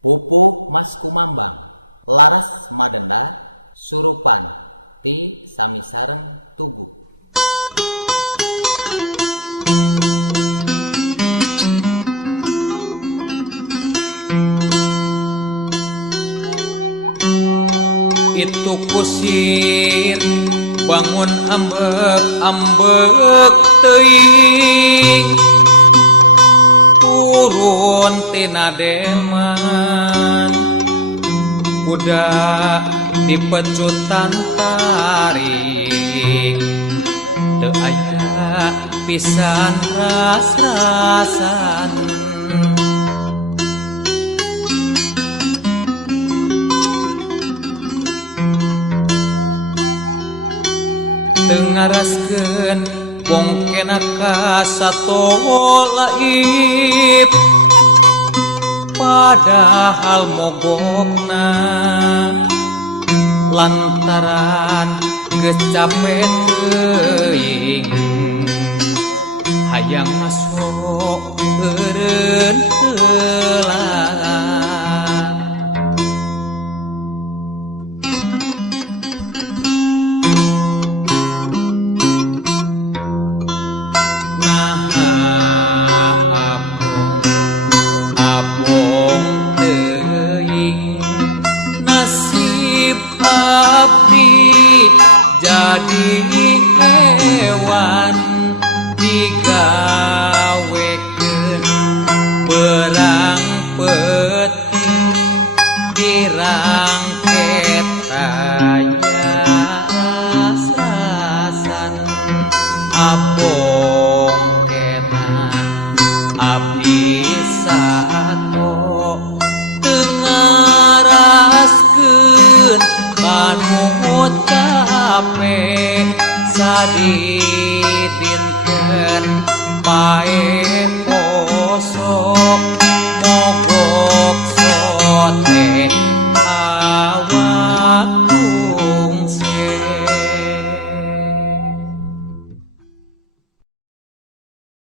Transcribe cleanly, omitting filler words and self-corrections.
Pupuk Mas Kumambang laras Madinah surupan di sami sareng tubuh. Itu kusir bangun ambek-ambek teuing turun tina delman kuda dipecutan taring teu aya pisan ras-rasan tengaraskeun bongkena ka sato laib padahal mogokna lantaran geus capek teuing hayang masuk eureun heula. Jadi hewan digawekeun perang peuting dirangket aya ras-rasan abong kena abdi sato teu ngaraskeun kanut kape sadi dinten pae posok